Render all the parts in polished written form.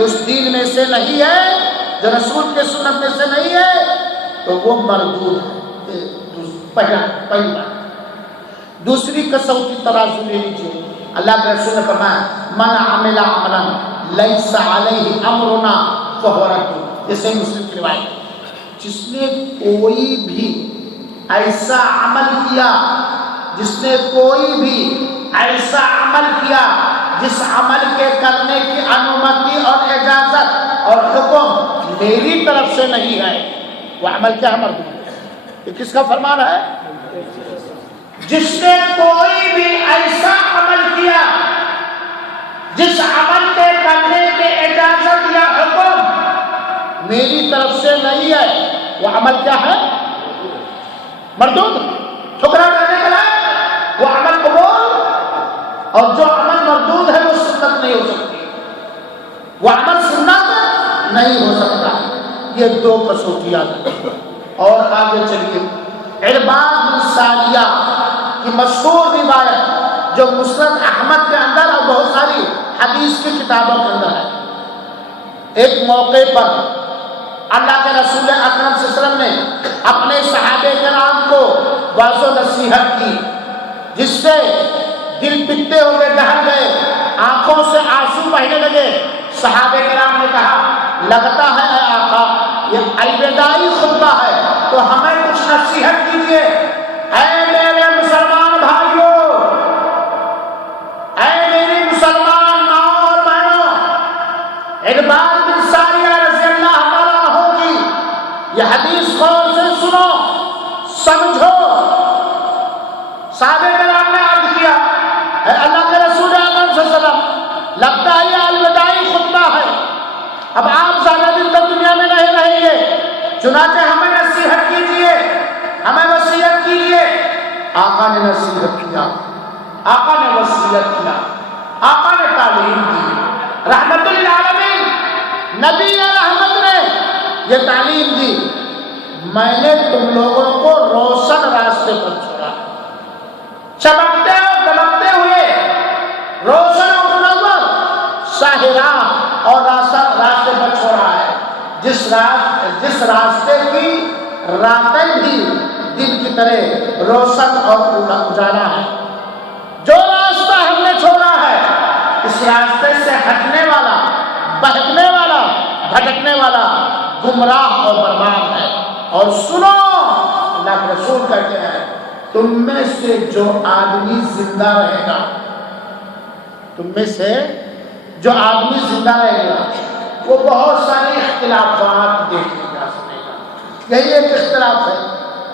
جو اس دین میں سے نہیں ہے، جو رسول کے سنت میں سے نہیں ہے، تو وہ مردود ہے۔ پہلی بات۔ دوسری کسوٹی ترازو لے لیجیے، اللہ کے رسول نے فرمایا من عمل عملا لیس علیہ امرنا فہو رد، یہ صحیح مسلم کی روایت ہے۔ جس نے کوئی بھی ایسا عمل کیا، جس نے کوئی بھی ایسا عمل کیا جس عمل کے کرنے کی انومتی اور اجازت اور حکم میری طرف سے نہیں ہے، وہ عمل کیا ہے؟ مردود ہے۔ یہ کس کا فرمان ہے؟ جس نے کوئی بھی ایسا عمل کیا جس عمل کے کرنے کے اجازت یا حکم میری طرف سے نہیں ہے، وہ عمل کیا ہے؟ مردود، ٹھکرا دینے کے لائق، وہ عمل قبول، اور جو عمل مردود ہے وہ سنت نہیں ہو سکتی، وہ عمل سنت نہیں ہو سکتا۔ یہ دو کسوٹیاں ہیں۔ اور آگے چلیے، عرباض بن ساریہ کی مشہور روایت جو مسند احمد کے اندر اور بہت ساری حدیث کی کتابوں کے اندر ہے۔ ایک موقع پر اللہ کے رسول اکرم صلی اللہ علیہ وسلم نے اپنے صحابہ کرام کو واعظ و نصیحت کی، جس سے دل پٹے ہو گئے، دہل گئے، آنکھوں سے آنسو بہنے لگے۔ صحابہ کرام نے کہا لگتا ہے اے آقا یہ الوداعی خطبہ ہے، تو ہمیں کچھ نصیحت کیجیے۔ اے میرے مسلمان بھائیوں، اے میری مسلمان ماؤں اور بہنوں، عرباض بن ساریہ رضی اللہ تعالیٰ عنہ کی یہ حدیث غور سے سنو، سمجھو۔ صحابہ کرام نے عرض کیا اے اللہ کے رسول اکرم صلی اللہ علیہ وسلم، لگتا ہے یہ الوداعی خطبہ ہے، اب آپ زیادہ دن تک دنیا میں نہیں رہیں گے، چنانچہ ہمیں نصیحت کیجیے، ہمیں وصیت کیجیے۔ آقا نے نصیحت کیا، آقا نے وصیت کیا، آقا نے تعلیم دی، رحمت للعالمین نبی رحمت نے یہ تعلیم دی، میں نے تم لوگوں کو روشن راستے پر چھوڑا، چمکتے اور دمکتے ہوئے روشن اور منور شاہ راہ اور راستے پر چھوڑا ہے، جس راستے کی راتیں بھی دن کی طرح روشن اور اجالا ہے۔ جو راستہ ہم نے چھوڑا ہے، اس راستے سے ہٹنے والا، بہکنے والا، بھٹکنے والا گمراہ اور برباد ہے۔ اور سنو، اللہ کے رسول کہتے ہیں تم میں سے جو آدمی زندہ رہے گا، تم میں سے جو آدمی زندہ رہے گا وہ بہت سارے اختلافات دیکھنے گا، سنے گا۔ یہی ایک اختلاف ہے،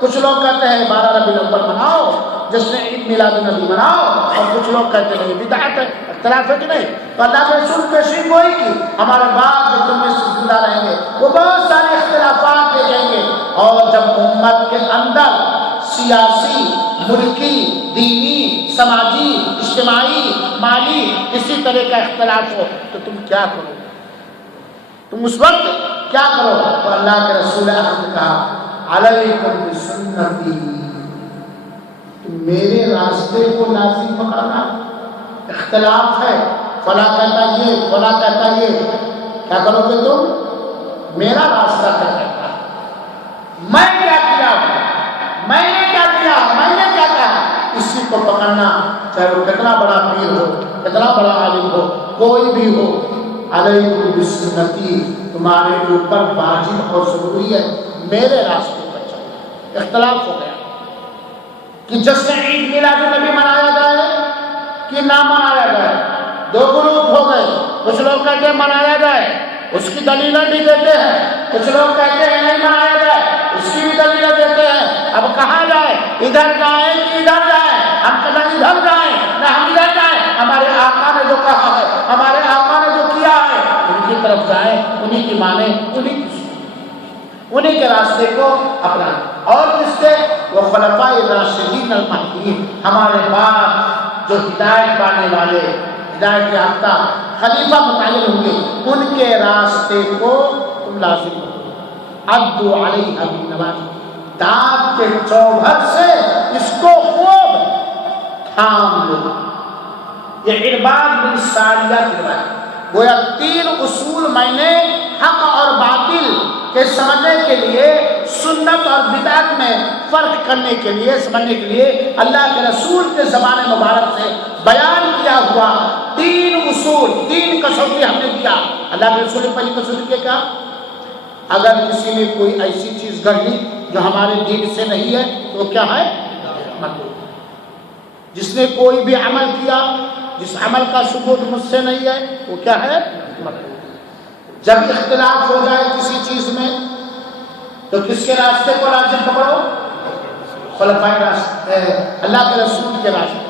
کچھ لوگ کہتے ہیں 12 ربیع الاول مناؤ، جس نے عید میلاد النبی مناؤ، اور کچھ لوگ کہتے ہیں بدعت ہے۔ اختلاف ہے کہ نہیں؟ تو اللہ کے رسول پیشین گوئی کی ہمارے بعد جو تم میں سے زندہ رہیں گے وہ بہت سارے اختلافات دیکھیں گے، اور جب امت کے اندر سیاسی، ملکی، دینی، سماجی، اجتماعی، مالی اسی طرح کا اختلاف ہو تو تم کیا کرو؟ تم اس وقت کیا کرو؟ تو اللہ کے رسول اکرم نے کہا علیکم بسنتی، تم میرے راستے کو لازم پکڑنا۔ اختلاف ہے، فلاں کہتا یہ، فلاں کہتا یہ، کیا کرو گے تم؟ میرا راستہ کیا کہتا ہے، میں کیا کیا، میں نے کیا کیا، میں نے کیا کہا، اسی کو پکڑنا، چاہے وہ کتنا بڑا پیر ہو، کتنا بڑا عالم ہو، کوئی بھی ہو۔ علیکم بسنتی، تمہارے اوپر واجب اور ضروری ہے میرے راستے پر چلنا۔ اختلاف ہو گیا کہ جشن عید میلاد النبی منایا جائے کہ نہ منایا جائے، دو گروپ ہو گئے، کچھ لوگ کہتے ہیں منایا جائے، اس کی دلیلیں بھی دیتے ہیں، کچھ لوگ کہتے ہیں نہیں منایا جائے، اس کی بھی دلیلیں دیتے ہیں۔ اب کہاں جائے؟ ادھر جائیں کہ ادھر جائیں؟ ہم نہ ادھر جائیں نہ ہم ادھر جائیں، ہمارے آقا نے جو کہا ہے، ہمارے آقا نے جو کیا ہے، ان کی طرف جائیں، انہی کی مانیں، انہی کے راستے کو اپنائیں۔ اور کس کے؟ وہ خلفاء راشدین المہدیین، ہمارے بعد جو ہدایت پانے والے، ہدایت یافتہ خلیفہ متعین ہوں گے، ان کے راستے کو تم لازم کرو۔ عضوا علیہ بالنواجذ، دانت کے چوبھر سے اس کو خوب تھام لو۔ یہ عرباض بن ساریہ کی روایت، گویا 3 اصول میں نے حق اور باطل کے سمجھنے کے لیے، سنت اور بدعت میں فرق کرنے کے لیے، سمجھنے کے لیے اللہ کے رسول کے زبان مبارک سے بیان کیا ہوا 3 اصول، 3 کسوٹی ہم نے دیا۔ اللہ کے رسول نے پہلی کسوٹی کیا؟ اگر کسی نے کوئی ایسی چیز گڑھ لی جو ہمارے دین سے نہیں ہے تو کیا ہے؟ مردود۔ جس نے کوئی بھی عمل کیا جس عمل کا ثبوت مجھ سے نہیں ہے وہ کیا ہے؟ مردود۔ جب اختلاف ہو جائے کسی چیز میں تو کس کے راستے کو لازم پکڑو؟ خلفائے راستے، اللہ کے رسول کے راستے،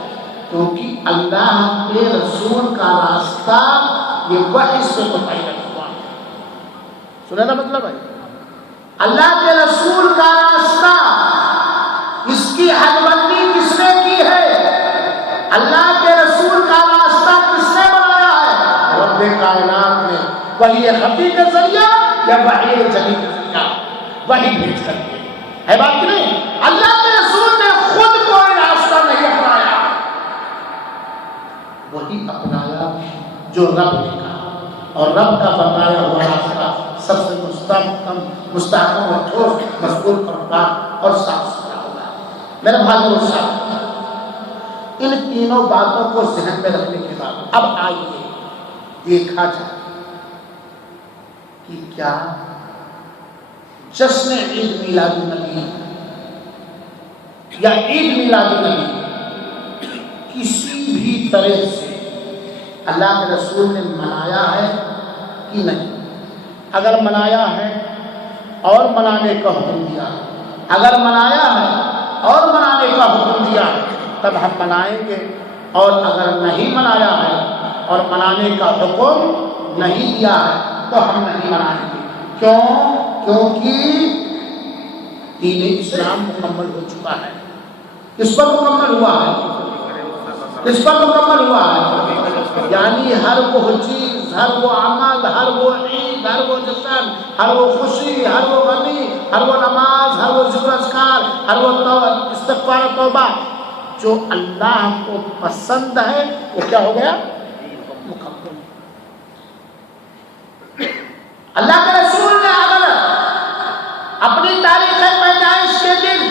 کیونکہ اللہ کے رسول کا راستہ یہ وحی سے متعلق ہوا۔ سنے نا مطلب ہے اللہ کے رسول کا راستہ، اس کی حد بندی کس نے کی ہے؟ اللہ کے رسول کا راستہ کس نے بنایا ہے؟ رب کائنات نے، وحی خفی کے ذریعہ یا وحی جلی کے ذریعہ، وحی بھیج کر کے ہے بات نہیں۔ اللہ کے رسول نے خود کوئی راستہ نہیں اپنایا، وہی اپنایا جو رب نے کہا، اور رب کا بتایا ہوا راستہ سب سے مستحکم اور ٹھوس، مضبوط اور پاک اور صاف ستھرا ہوگا۔ میرے بھائیو اور ساتھیو، ان تینوں باتوں کو ذہن میں رکھنے کے بعد اب آئیے دیکھا جائے کہ کیا جشن عید میلاد النبی یا عید میلاد النبی کسی بھی طرح سے اللہ کے رسول نے منایا ہے کہ نہیں؟ اگر منایا ہے اور منانے کا حکم دیا، اگر منایا ہے اور منانے کا حکم دیا تب ہم منائیں گے، اور اگر نہیں منایا ہے اور منانے کا حکم نہیں دیا ہے تو ہم نہیں منائیں گے۔ کیوں؟ کیونکہ دین اسلام مکمل ہو چکا ہے۔ کس پر مکمل ہوا ہے؟ کس پر مکمل ہوا ہے؟ یعنی ہر وہ چیز، ہر وہ عمل، ہر وہ عید، ہر وہ جشن، ہر وہ خوشی، ہر وہ غمی، ہر وہ نماز، ہر وہ ذکر اذکار، ہر وہ استغفار و توبہ جو اللہ کو پسند ہے وہ کیا ہو گیا؟ مکمل۔ اللہ کے رسول نے اگر اپنی تاریخ پیدائش کے دن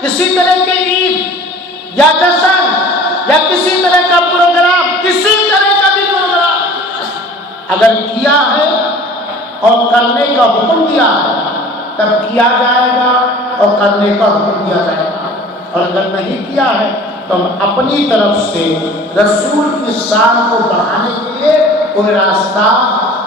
کسی طرح کے عید یا جشن یا کسی طرح کا پروگرام، کسی طرح کا بھی پروگرام اگر کیا ہے اور کرنے کا حکم دیا ہے تب کیا جائے گا اور کرنے کا حکم دیا جائے گا، اور اگر نہیں کیا ہے تو ہم اپنی طرف سے رسول کی شان کو بڑھانے کے لیے کوئی راستہ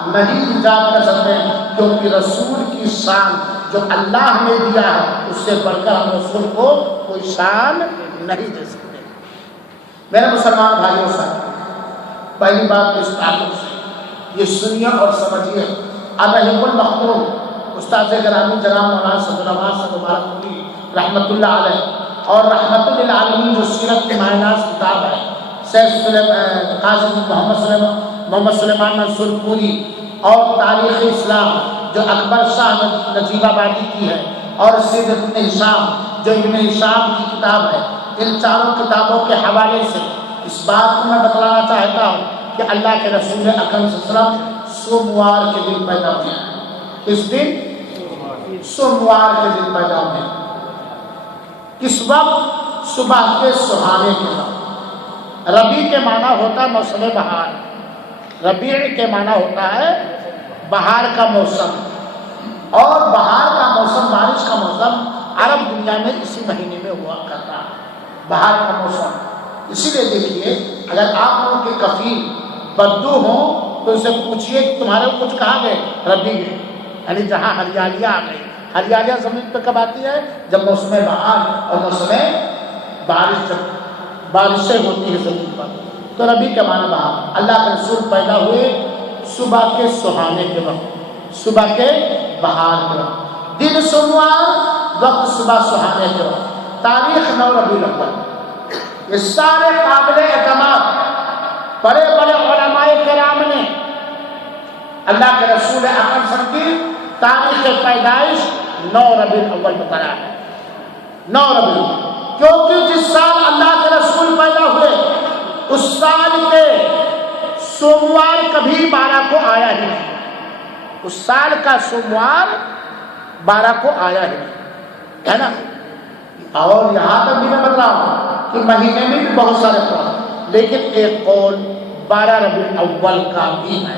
نہیں ایجاد کر سکتے، کیونکہ رسول کی شان جو اللہ نے دیا ہے اس سے بڑھ کر ہم رسول کو کوئی شان نہیں دے سکتے۔ میرے مسلمان بھائیوں سے پہلی بات اس تعلق سے یہ سنیے اور سمجھیے، الرحیم المختوم استاد گرامی جناب مولانا صدر العباس مبارک پوری رحمۃ اللہ علیہ اور رحمۃ للعالمین جو سیرت کی ماہناز کتاب ہے، سید قاضی محمد سلیمان منصور پوری اور تاریخ اسلام جو اکبر شاہ نجیب آبادی کی ہے، اور سید ابن ہشام جو ابن ہشام کی کتاب ہے، ان چاروں کتابوں کے حوالے سے اس بات کو میں بتلانا چاہتا ہوں کہ اللہ کے رسول اکرم صلی اللہ علیہ وسلم سوموار کے دن پیدا ہوئے ہیں۔ کس دن؟ سوموار کے دن پیدا ہوئے ہیں۔ کس وقت؟ صبح کے سہانے کے وقت۔ ربیع کے معنی ہوتا ہے موسم بہار، ربیع کے معنی ہوتا ہے بہار کا موسم، اور بہار کا موسم، بارش کا موسم عرب دنیا میں اسی مہینے میں ہوا کرتا ہے، بہار کا موسم۔ اسی لیے دیکھیے اگر آپ لوگوں کے کفیل بدو ہوں تو اسے پوچھئے کہ تمہارے کچھ کہاں گئے؟ ربیع گئے، یعنی جہاں ہریالیاں آ گئی۔ ہریالیاں زمین پہ کب آتی ہے؟ جب موسم بہار اور موسم بارش، جب بارشیں ہوتی ہے زمین پر، تو ربیع کے معنی بہار۔ اللہ کے رسول پیدا ہوئے صبح کے سہانے کے وقت، صبح کے بہار کے وقت، دن سوموار، وقت صبح سہانے کے وقت، تاریخ 9 ربیع الاول۔ یہ سارے قابل اعتماد بڑے بڑے علماء کرام نے اللہ کے رسول اکرم صلی اللہ علیہ وسلم کی تاریخ پیدائش 9 ربیع الاول بتایا ہے، 9 ربیع الاول، کیونکہ جس سال اللہ کے رسول پیدا ہوئے اس سال کے سوموار کبھی 12 کو آیا ہی نہیں، اس سال کا سوموار 12 کو آیا ہی نہیں، ہے نا۔ اور یہاں تک بھی میں بتا رہا ہوں کہ مہینے میں بھی بہت سارے قول، لیکن ایک قول 12 ربیع الاول کا بھی ہے۔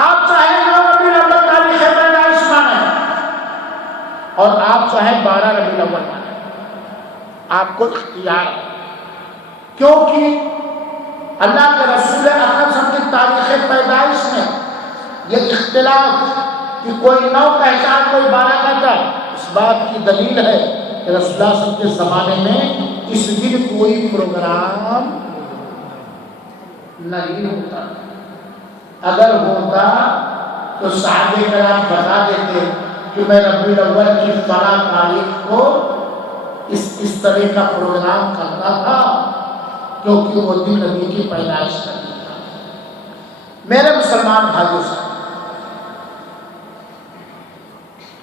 آپ چاہے 9 ربیع الاول تاریخ پیدائش مانیں اور آپ چاہے 12 ربیع الاول مانیں، آپ کو اختیار ہے، کیونکہ اللہ کے رسول اکرم صلی اللہ علیہ وسلم کی تاریخ پیدائش میں یہ اختلاف کہ کوئی 9 کہتا ہے کوئی 12 کہتا ہے، اس بات کی دلیل ہے کہ رسول اللہ صلی اللہ علیہ وسلم کے زمانے میں اس دن کوئی پروگرام نہیں ہوتا، اگر ہوتا تو صحابہ کرام بتا دیتے کہ میں ربیع الاول کی فلاں تاریخ کو اس طرح کا پروگرام کرتا تھا کیونکہ وہ دن نبی کی پیدائش کا دن تھا۔ میرے مسلمان بھائیوں سے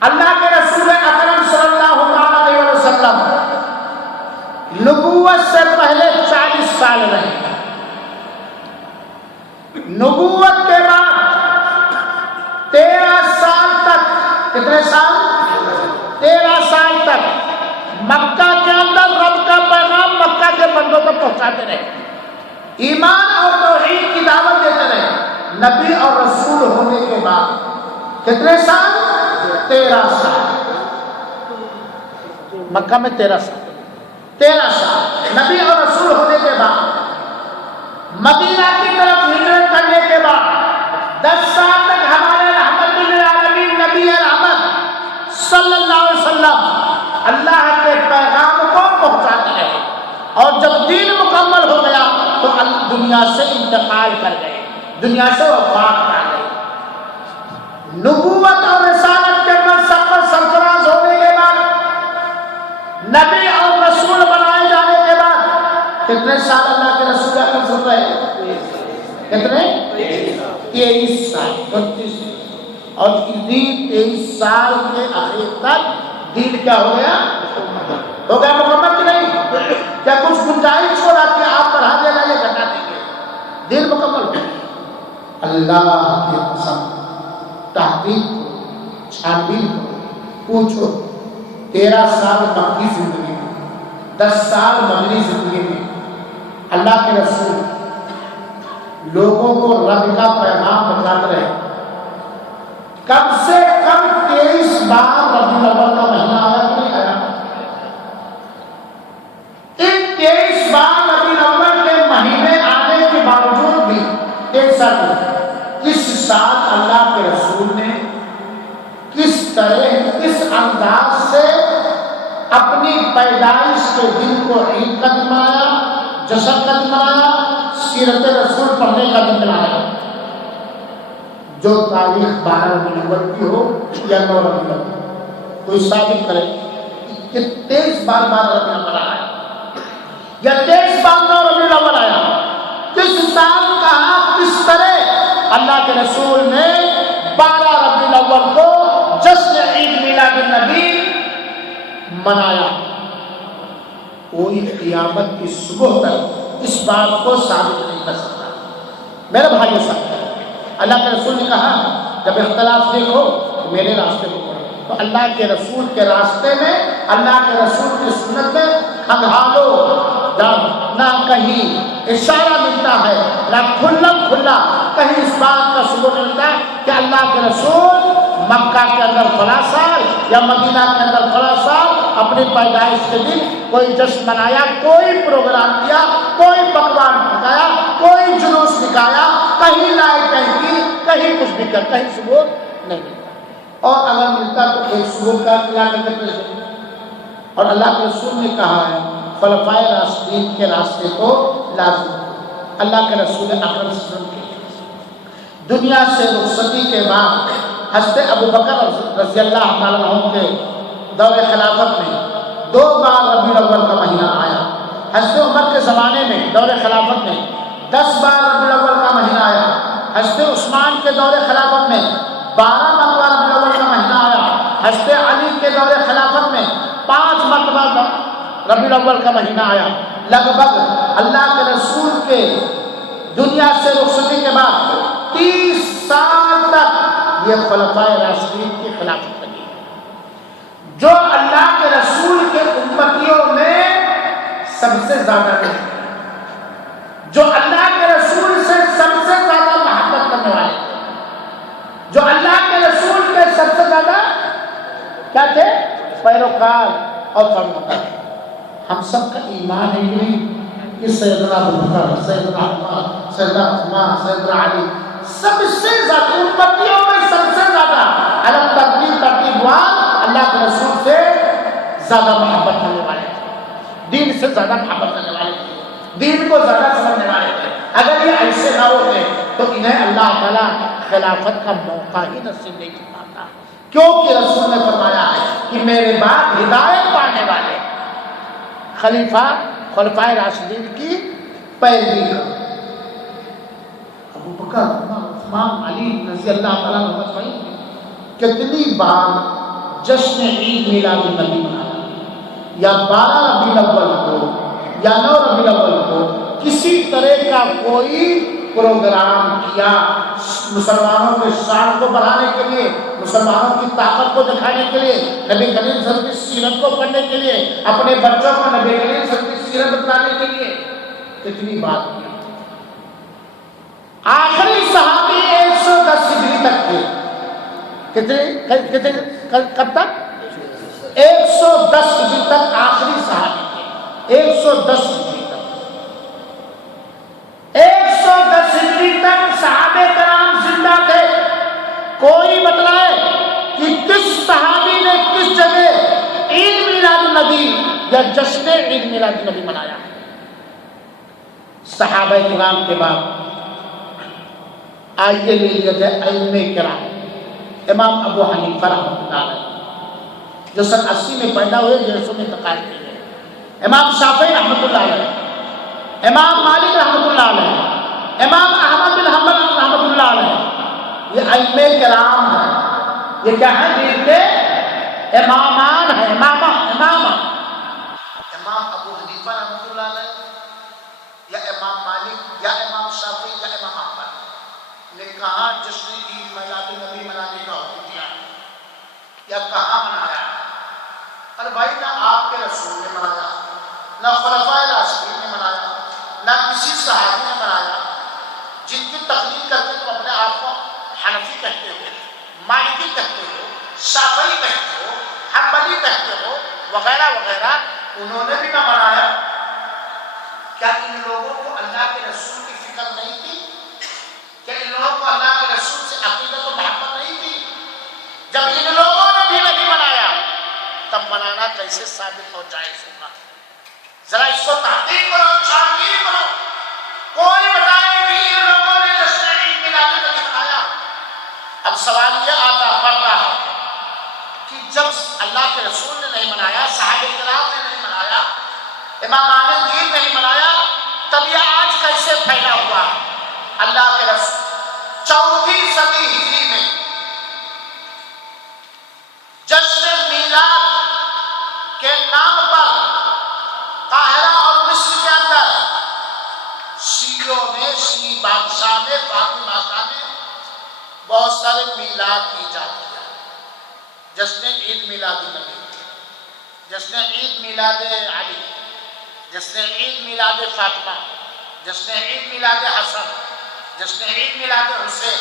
اللہ کے رسول اکرم صلی اللہ علیہ وسلم نبوت سے پہلے 40 سال رہے، نبوت کے بعد 13 سال تک، کتنے سال؟ 13 سال تک مکہ کے اندر رب کا پیغام مکہ کے بندوں تک پہنچاتے رہے، ایمان اور توحید کی دعوت دیتے رہے۔ نبی اور رسول ہونے کے بعد کتنے سال؟ 13 سال، مکہ میں 13 سال نبی اور رسول ہونے کے بعد مدینہ کی طرف ہجرت کرنے کے بعد 10 سال تک ہمارے رحمت للعالمین نبی رحمت صلی اللہ علیہ وسلم اللہ کے پیغام کو پہنچاتے رہے، اور جب دین مکمل ہو گیا تو دنیا سے انتقال کر گئے، دنیا سے وفات کر گئے۔ نبوت اور رسالت کے منصب پر سرفراز ہونے کے بعد، نبی اور رسول بنائے جانے کے بعد کتنے سال اللہ کے رسول کا سن رہے؟ کتنے؟ 23 سال، 32 اور 23 سال کے آخر تک دین کیا ہو گیا؟ ہو گیا مکمل کہ نہیں؟ کیا کچھ گنجائش چھوڑا کہ آپ بڑھا دینا یہ گھٹا دیں گے؟ دین مکمل ہو گیا۔ اللہ کی قسم، تحقیق کو، چھانبین کو، پوچھو 13 سال مکی زندگی میں، 10 سال مدنی زندگی میں اللہ کے رسول لوگوں کو رب کا پیغام بتاتے رہے۔ کم سے کم 23 بار ربیع الاول کا مہینہ آیا کہ نہیں آیا؟ ان 23 بار ربیع الاول کے مہینے آنے کے باوجود بھی ایک ساتھ کس سال اللہ کے رسول نے کس طرح کس انداز سے اپنی پیدائش کے دن کو عید کا دن بنایا، جشن کا دن بنایا، سیرت رسول پڑھنے کا دن بنایا؟ جو تاریخ 12 ربیع الاول کی ہو یا 9 ربیع الاول، کوئی ثابت کرے کہ 23 بار 12 ربیع الاول آیا یا 23 بار 9 ربیع الاول آیا؟ کس سال کہاں کس طرح اللہ کے رسول نے 12 ربیع الاول کو جشن عید میلاد النبی منایا؟ کوئی قیامت کی صبح تک اس بات کو ثابت نہیں کر سکتا۔ میرے بھائیو صاحب، اللہ کے رسول نے کہا جب اختلاف دیکھو تو میرے راستے کو پڑھو، تو اللہ کے رسول کے راستے میں، اللہ کے رسول کی سنت میں کھنگالو، نہ کہیں اشارہ ملتا ہے نہ کھلا کہیں اس بات کا ثبوت ملتا ہے کہ اللہ کے رسول مکہ کے اندر فلاں سال یا مدینہ کے اندر فلاں سال اپنی پیدائش کے دن کوئی جشن منایا، کوئی پروگرام کیا، کوئی پکوان پکایا، کوئی جلوس نکایا، کہیں لائٹیں کی، کہیں کچھ بھی کر، کہیں ثبوت نہیں ملتا۔ اور اگر ملتا تو ایک ثبوت کا علاقے میں، اور اللہ کے رسول نے کہا ہے خلفائے راشدین کے راستے کو لازم۔ اللہ کے رسول اکرم صلی اللہ علیہ وسلم کے دنیا سے رخصتی کے بعد حضرت ابو بکر رضی اللہ تعالیٰ عنہ کے دور خلافت میں 2 بار ربیع الاول کا مہینہ آیا۔ حضرت عمر کے زمانے میں دور خلافت میں 10 بار ربیع الاول کا مہینہ آیا۔ حضرت عثمان کے دور خلافت میں 12 مرتبہ ربیع الاول کا مہینہ آیا۔ حضرت علی کے دور خلافت میں 5 مرتبہ ربیع الاول کا مہینہ آیا۔ لگ بھگ اللہ کے رسول کے دنیا سے رخصتی کے بعد 30 سال تک یہ خلفائے راشدین کی خلافت لگی، جو اللہ کے رسول کے امتیوں میں سب سے زیادہ نہیں، جو اللہ کے رسول سے سب سے زیادہ محبت کرنے والے تھے، جو اللہ کے رسول کے سب سے زیادہ کیا تھے؟ پیروکار اور فرمانبردار۔ ہم سب کا ایمان ہے کہ نہیں کہ سیدنا ابوبکر، سیدنا عمر، سیدنا عثمان، سیدنا علی سب سے زیادہ امتیوں میں سب سے زیادہ الگ ترتیبوار اللہ کے رسول سے زیادہ محبت کرنے والے تھے، دین سے زیادہ محبت کرنے والے تھے، دین کو زیادہ سمجھنے والے تھے۔ اگر یہ ایسے نہ ہوتے تو انہیں اللہ تعالیٰ خلافت کا موقع ہی نصیب نہیں کرتا، کیونکہ رسول نے فرمایا ہے کہ میرے بعد ہدایت پانے والے خلیفہ خلفائے راشدین کی پیروی کرو۔ ابوبکر، عمر، عثمان، علی رضی اللہ تعالیٰ عنہ کتنی بار جشن عید میلاد النبی منایا، یا 12 ربیع الاول کو یا 9 ربیع الاول کو کسی طرح کا کوئی پروگرام کیا مسلمانوں کے شان کو بڑھانے کے لیے، مسلمانوں کی طاقت کو دکھانے کے لیے، نبی کریم صلی اللہ علیہ وسلم کی سیرت کو پڑھنے کے لیے، اپنے بچوں کو نبی کریم صلی اللہ علیہ وسلم کی سیرت بتانے کے لیے کتنی بات کی۔ آخری صحابی 110 ہجری تک تھے، کتنے کب تک؟ 110 ہجری تک آخری صحابی تھے، 110 ہجری تک، 110 ہجری تک صحابہ کرام زندہ تھے۔ کوئی بتلائے کہ کس صحابی نے کس جگہ عید میلاد النبی یا جشن عید میلاد النبی منایا؟ صحابہ کرام کے بعد آئیے لے لیا جائے ائمہ کرام۔ امام ابو حنیفہ رحمۃ اللہ علیہ جو سن 80 میں پیدا ہوئے، 150 میں انتقال کیے، امام شافعی رحمۃ اللہ علیہ، امام مالک رحمۃ اللہ علیہ، امام احمد بن حنبل رحمۃ اللہ علیہ، یہ ائمہ کرام ہیں، یہ کیا ہے؟ دین کے امامان ہیں، امام ابو حنیفہ رحمۃ اللہ علیہ یا امام مالک یا امام شافعی یا امام احمد نے کہاں جشن عید میلاد النبی منانے کا حکم دیا یا کہاں منایا؟ ارے بھائی، نہ آپ کے رسول نے منایا، نہ خلفائے راشدین نے منایا، نہ کسی صحابی نے منایا۔ جن کی تقلید کر کے تم اپنے آپ کو حنفی کہتے ہو، مالکی کہتے ہو، شافعی کہتے ہو، حنبلی کہتے ہو وغیرہ وغیرہ، انہوں نے بھی نہ منایا۔ کیا ان لوگوں کو اللہ کے رسول کی فکر نہیں تھی؟ کہ ان لوگوں کو اللہ کے رسول سے عقیدت و محبت نہیں تھی؟ جب ان لوگوں نے بھی نہیں منایا تب منانا کیسے ثابت ہو جائے؟ سننا ذرا اس کو تحقیق کرو، چھانبین کرو، کوئی بتائے کہ ان لوگوں نے جشن عید میلاد النبی منایا۔ اب سوال یہ پڑتا ہے کہ جب اللہ کے رسول نے نہیں منایا، صحابہ کرام نے نہیں منایا، امامان دین نہیں منایا، تب یہ آج کیسے پھیلا ہوا؟ اللہ کے رسول 4 صدی ہجری میں جشن میلاد کے نام پر قاہرہ اور مصر کے اندر شیعوں نے، شیعی بادشاہ نے، فاطمی بادشاہ نے بہت سارے میلاد ایجاد کیا۔ جشن عید میلاد النبی، جشن عید میلاد علی، جشن عید میلاد فاطمہ، جشن عید میلاد حسن، جشن عید میلاد حسین،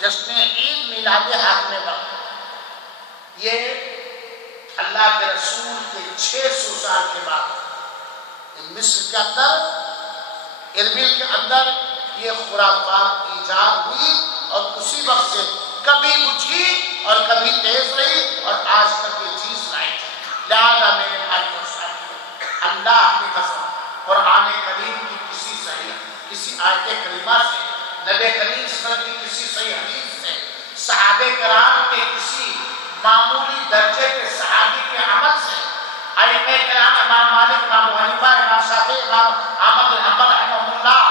جشن عید میلاد حاکم وقت۔ یہ اللہ کے رسول کے 600 سال کے بعد مصر کے اندر، اربل کے اندر یہ خرافات ایجاد ہوئی، اور اسی وقت سے کبھی بجھی اور کبھی تیز رہی، اور آج تک یہ چیز نہیں تھی۔ لہذا میرے بھائی اور ساتھیو، اللہ کی قسم قرآن کریم کی کسی صحیح کسی آیت کریمہ سے، نبی کریم صلی اللہ علیہ وسلم کی کسی صحیح حدیث سے، صحابہ کرام کے کسی معمولی درجے کے صحابی کے عمل سے، ائمہ کرام امام مالک، امام ابو حنیفہ، امام شافعی، امام احمد بن حنبل رحمہ اللہ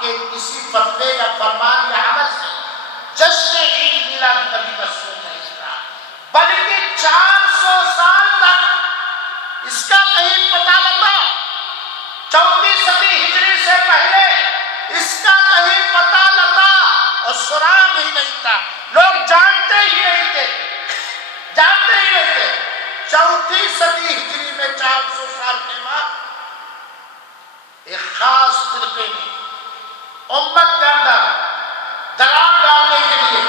کے کسی فتوے یا فرمان یا عمل سے جشن عید میلاد النبی کا ثبوت نہیں ملا، بلکہ 400 سال تک اس کا کہیں پتہ لگا۔ 34 صدی ہجری سے پہلے اس کا کہیں پتہ لتا اور سراغ ہی نہیں تھا، لوگ جانتے ہی نہیں تھے، جانتے ہی نہیں تھے۔ چوتھی صدی ہجری میں 400 سال کے بعد ایک خاص فرقے نے امت کے اندر دراڑ ڈالنے کے لیے،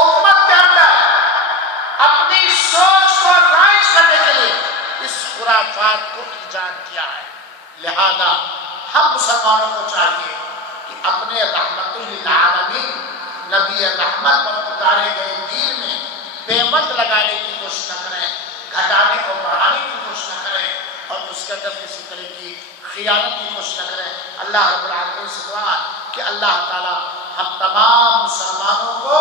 امت کے اندر اپنی سوچ کو رائج کرنے کے لیے اس خرافات کو ایجاد کیا ہے۔ لہذا ہم مسلمانوں کو چاہیے کہ اپنے رحمت للعالمین نبی رحمت پر اتارے گئے دین میں پیمند لگانے کی کوشش نہ کریں، گھٹانے اور بڑھانے کی کوشش نہ کریں، اور اس کے اندر کسی طرح کی خیانت کی کوشش نہ کریں۔ اللہ رب العالمین سے دعا کہ اللہ تعالی ہم تمام مسلمانوں کو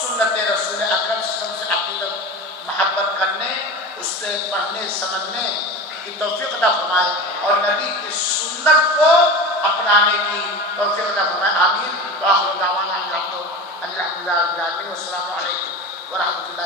سنت رسول اکرم صلی اللہ علیہ وسلم سے عقیدت محبت کرنے، اس سے پڑھنے سمجھنے کی توفیق عطا فرمائے، اور نبی کی سنت کو اپنانے کی توفیق عطا فرمائے۔ آمین۔ وآخر دعوانا الحمد للہ رب العالمین، والسلام علیکم ورحمۃ اللہ۔